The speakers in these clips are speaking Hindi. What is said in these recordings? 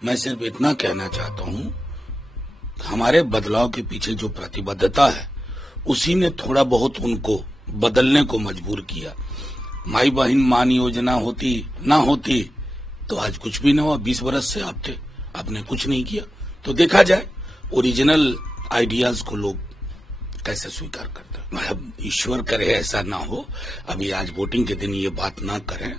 मैं सिर्फ इतना कहना चाहता हूँ, हमारे बदलाव के पीछे जो प्रतिबद्धता है उसी ने थोड़ा बहुत उनको बदलने को मजबूर किया। माई बहन मान योजना होती ना होती तो आज कुछ भी ना हुआ। 20 बरस से आप थे, आपने कुछ नहीं किया। तो देखा जाए ओरिजिनल आइडियाज को लोग कैसे स्वीकार करते हैं। मतलब ईश्वर करे ऐसा ना हो, अभी आज वोटिंग के दिन ये बात ना करें,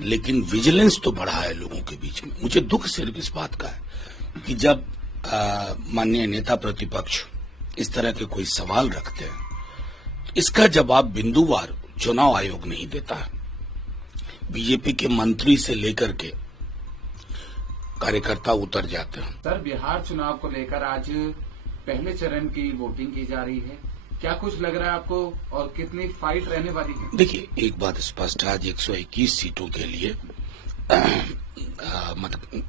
लेकिन विजिलेंस तो बढ़ा है लोगों के बीच में। मुझे दुख सिर्फ इस बात का है कि जब माननीय नेता प्रतिपक्ष इस तरह के कोई सवाल रखते हैं, इसका जवाब बिंदुवार चुनाव आयोग नहीं देता है। बीजेपी के मंत्री से लेकर के कार्यकर्ता उतर जाते हैं। सर, बिहार चुनाव को लेकर आज पहले चरण की वोटिंग की जा रही है, क्या कुछ लग रहा है आपको और कितनी फाइट रहने वाली है? देखिए, एक बात स्पष्ट है, आज 121 सीटों के लिए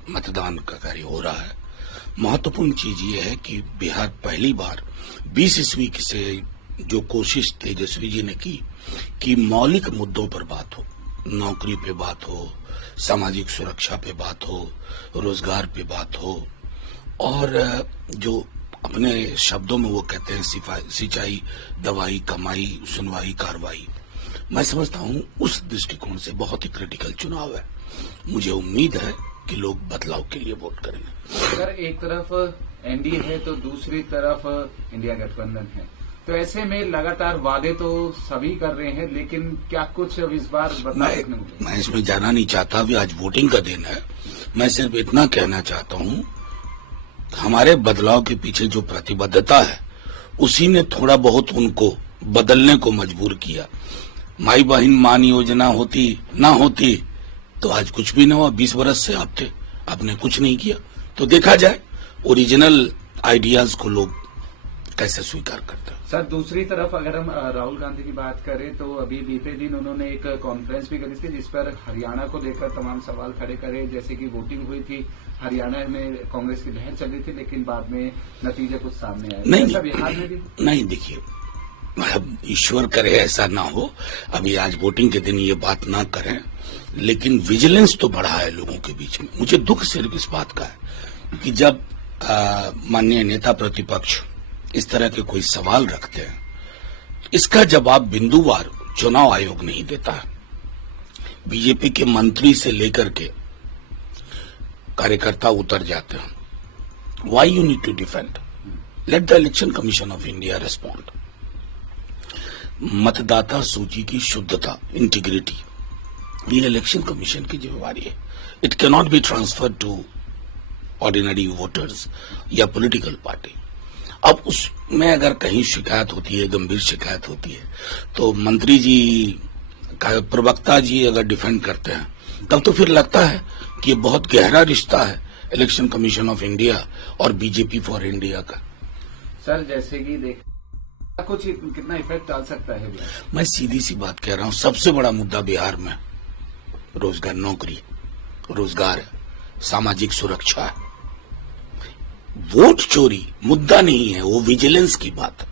मतदान का कार्य हो रहा है। महत्वपूर्ण चीज ये है कि बिहार पहली बार 20 ईस्वी से जो कोशिश तेजस्वी जी ने की कि मौलिक मुद्दों पर बात हो, नौकरी पे बात हो, सामाजिक सुरक्षा पे बात हो, रोजगार पे बात हो, और जो अपने शब्दों में वो कहते हैं सिंचाई, दवाई, कमाई, सुनवाई, कार्रवाई। मैं समझता हूं उस दृष्टिकोण से बहुत ही क्रिटिकल चुनाव है। मुझे उम्मीद है कि लोग बदलाव के लिए वोट करेंगे। अगर एक तरफ एनडीए है तो दूसरी तरफ इंडिया गठबंधन है, तो ऐसे में लगातार वादे तो सभी कर रहे हैं, लेकिन क्या कुछ अब इस बार मैं इसमें जाना नहीं चाहता। अभी आज वोटिंग का दिन है। मैं सिर्फ इतना कहना चाहता हूं, हमारे बदलाव के पीछे जो प्रतिबद्धता है उसी ने थोड़ा बहुत उनको बदलने को मजबूर किया। माई बहन मान योजना होती ना होती तो आज कुछ भी ना हुआ। 20 बरस से आप थे, आपने कुछ नहीं किया। तो देखा जाए ओरिजिनल आइडियाज को लोग कैसे स्वीकार करते हैं। सर, दूसरी तरफ अगर हम राहुल गांधी की बात करें तो अभी बीते दिन उन्होंने एक कॉन्फ्रेंस भी करी थी जिस पर हरियाणा को लेकर तमाम सवाल खड़े करे। जैसे कि वोटिंग हुई थी, हरियाणा में कांग्रेस की लहर चल रही थी, लेकिन बाद में नतीजे कुछ सामने आए। नहीं, बिहार में भी नहीं। देखिए, मतलब ईश्वर करे ऐसा ना हो, अभी आज वोटिंग के दिन ये बात ना करें, लेकिन विजिलेंस तो बढ़ा है लोगों के बीच में। मुझे दुख सिर्फ इस बात का है कि जब माननीय नेता प्रतिपक्ष इस तरह के कोई सवाल रखते हैं, इसका जवाब बिंदुवार चुनाव आयोग नहीं देता है। बीजेपी के मंत्री से लेकर के कार्यकर्ता उतर जाते हैं। Why you need to defend? Let the election commission of India respond. मतदाता सूची की शुद्धता, इंटीग्रिटी, ये इलेक्शन कमीशन की जिम्मेवारी है। It can not be transferred to ordinary voters या पॉलिटिकल पार्टी। अब उसमें अगर कहीं शिकायत होती है, गंभीर शिकायत होती है, तो मंत्री जी का प्रवक्ता जी अगर डिफेंड करते हैं, तब तो फिर लगता है कि ये बहुत गहरा रिश्ता है इलेक्शन कमीशन ऑफ इंडिया और बीजेपी फॉर इंडिया का। सर, जैसे कि देख कुछ कितना इफेक्ट डाल सकता है बिहार? मैं सीधी सी बात कह रहा हूं, सबसे बड़ा मुद्दा बिहार में रोजगार, नौकरी, रोजगार है, सामाजिक सुरक्षा है। वोट चोरी मुद्दा नहीं है, वो विजिलेंस की बात है।